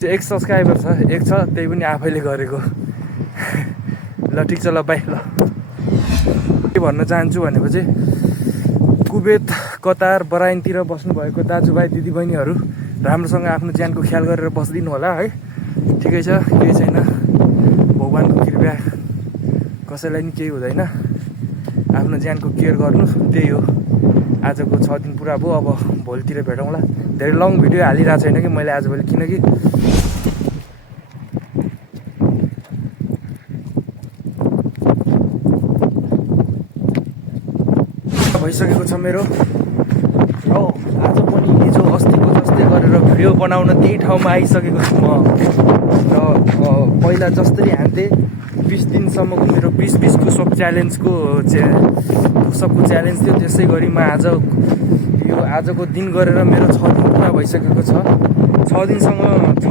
एक सब्सक्राइबर छ, एक छ, त्यही पनि आफैले गरेको। ल ठिक छ, ल बाई। ल के भन्न चाहन्छु भनेपछि कुवेत, कतार, बराइनतिर बस्नुभएको दाजुभाइ दिदीबहिनीहरू राम्रोसँग आफ्नो ज्यानको ख्याल गरेर बस्दिनु होला है। ठिकै छ, केही छैन, भगवान्को कृपा, कसैलाई नि केही हुँदैन। आफ्नो ज्यानको केयर गर्नु, त्यही हो। आजको 6 दिन पुरा भयो, अब भोलितिर भेटौँला। धेरै लङ भिडियो हालिरहेको छैन कि मैले आजभोलि, किनकि भइसकेको छ मेरो। र आज पनि हिजो अस्तिको जस्तै गरेर भिडियो बनाउन त्यही ठाउँमा आइसकेको छु म। र पहिला जसरी हान्थेँ 20 दिनसम्मको मेरो 20 पुसअप च्यालेन्जको पुसअपको च्यालेन्ज थियो, त्यसै गरी म यो आजको दिन गरेर मेरो 6 दिन पुरा भइसकेको छ। 6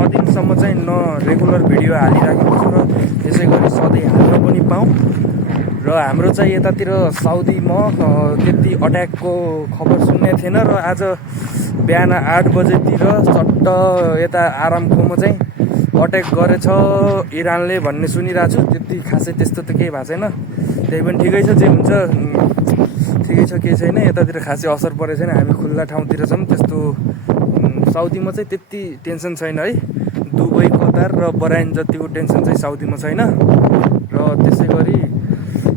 दिनसम्म चाहिँ न रेगुलर भिडियो हालिराखेको छु, र त्यसै गरी सधैँ हाल्न पनि पाऊँ। र हाम्रो चाहिँ यतातिर साउदीमा त्यति अट्याकको खबर सुन्ने थिएन, र आज बिहान 8 बजेतिर चट्ट यता आरामकोमा चाहिँ अट्याक गरेछ इरानले भन्ने सुनिरहेको छु। त्यति खासै त्यस्तो त केही भएको छैन, त्यही पनि ठिकै छ, जे हुन्छ ठिकै छ, केही छैन। यतातिर खासै असर परेको छैन, हामी खुल्ला ठाउँतिर छौँ। त्यस्तो साउदीमा चाहिँ त्यति टेन्सन छैन है। दुबई, कतार र बराइन जतिको टेन्सन चाहिँ साउदीमा छैन। र त्यसै गरी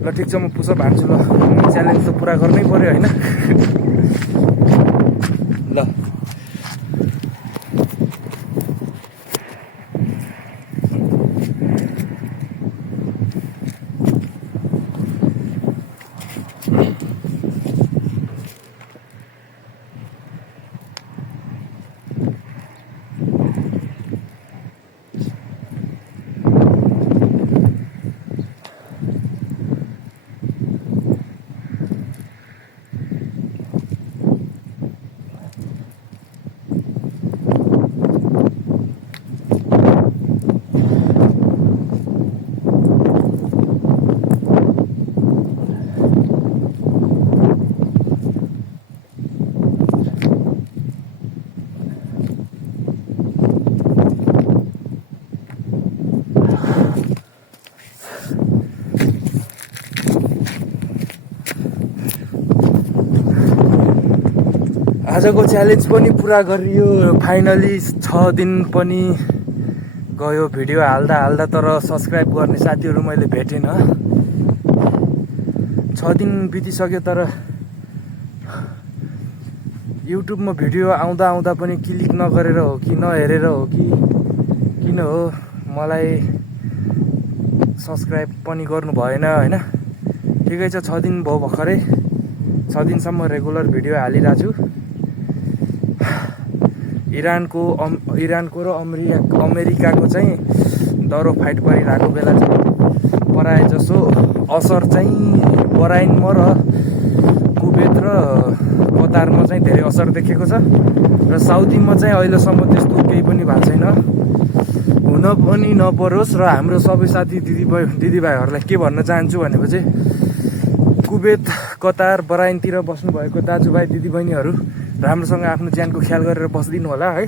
ल ठिक छ, म पुसअप हान्छु। ल च्यालेन्ज त पुरा गर्नै पऱ्यो होइन। ल आजको च्यालेन्ज पनि पुरा गरियो फाइनली। 6 दिन पनि गयो भिडियो हाल्दा, तर सब्सक्राइब गर्ने साथीहरू मैले भेटेन। 6 दिन बितिसक्यो, तर युट्युबमा भिडियो आउँदा पनि क्लिक नगरेर हो कि नहेरेर हो कि किन हो, मलाई सब्सक्राइब पनि गर्नु भएन होइन। ठिकै छ, 6 दिन भयो भर्खरै। 6 दिनसम्म रेगुलर भिडियो हालिरहेको छु। इरानको र अमेरिकाको चाहिँ दरो फाइट परिरहेको बेला चाहिँ प्रायः जसो असर चाहिँ बराइनमा र कुवेत र कतारमा चाहिँ धेरै असर देखेको छ। र साउदीमा चाहिँ अहिलेसम्म त्यस्तो केही पनि भएको छैन, हुन पनि नपरोस्। र हाम्रो सबै साथी दिदीभाइहरूलाई के भन्न चाहन्छु भनेपछि कुवेत, कतार, बराइनतिर बस्नुभएको दाजुभाइ दिदीबहिनीहरू राम्रोसँग आफ्नो ज्यानको ख्याल गरेर बस्दिनु होला है।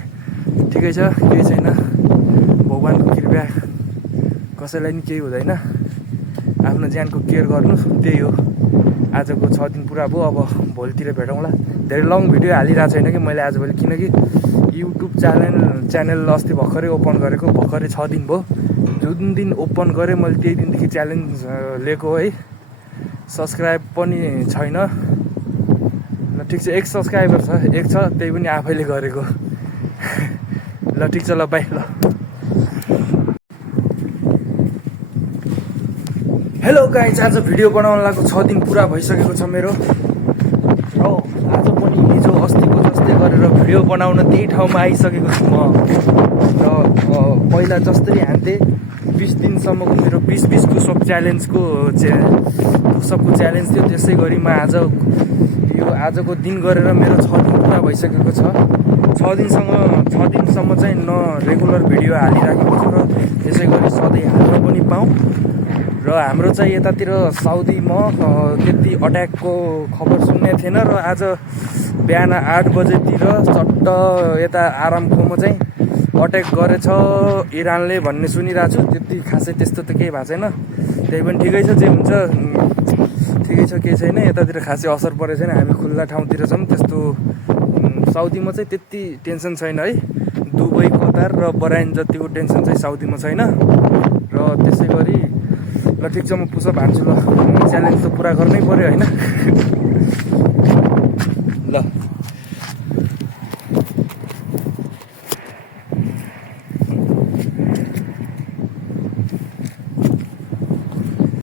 ठिकै छ, केही छैन, भगवान्को कृपा, कसैलाई नि केही हुँदैन। आफ्नो ज्यानको केयर गर्नु, त्यही हो। आजको 6 दिन पुरा भयो, अब भोलितिर भेटौँला। धेरै लङ भिडियो हालिरहेको छैन कि मैले आजभोलि, किनकि युट्युब च्यानल अस्ति भर्खरै ओपन गरेको, भर्खरै 6 दिन भयो। जुन दिन ओपन गरेँ मैले त्यही दिनदेखि च्यालेन्ज लिएको है। सब्सक्राइब पनि छैन। ल ठिक छ, एक सब्सक्राइबर छ, एक छ, त्यही पनि आफैले गरेको। ल ठिक छ, ल बाई। ल हेलो गाइज, आज भिडियो बनाउन लागेको 6 दिन पुरा भइसकेको छ मेरो। र आज पनि हिजो अस्तिको जस्तै गरेर भिडियो बनाउन त्यही ठाउँमा आइसकेको छु म। र पहिला जसरी हान्थेँ 20 दिनसम्मको मेरो 20 पुसअप च्यालेन्जको पुसअपको च्यालेन्ज थियो, त्यसै गरी म आजको दिन गरेर मेरो 6 दिन पुरा भइसकेको छ। 6 दिनसम्म चाहिँ न रेगुलर भिडियो हालिराखेको छु, र त्यसै गरी सधैँ हाल्न पनि पाऊँ। र हाम्रो चाहिँ यतातिर साउदीमा त्यति अट्याकको खबर सुन्ने थिएन, र आज बिहान 8 बजेतिर चट्ट यता आरामकोमा चाहिँ अट्याक गरेछ इरानले भन्ने सुनिरहेको छु। त्यति खासै त्यस्तो त केही भएको छैन। त्यही पनि ठिकै छ, जे हुन्छ ठिकै छ, केही छैन। यतातिर खासै असर परेको छैन, हामी खुल्ला ठाउँतिर छौँ। त्यस्तो साउदीमा चाहिँ त्यति टेन्सन छैन है। दुबई, कतार र बराइन जतिको टेन्सन चाहिँ साउदीमा छैन। र त्यसै गरी ल ठिक छ, म पुसअप हान्छु। ल च्यालेन्ज त पुरा गर्नै पऱ्यो होइन। ल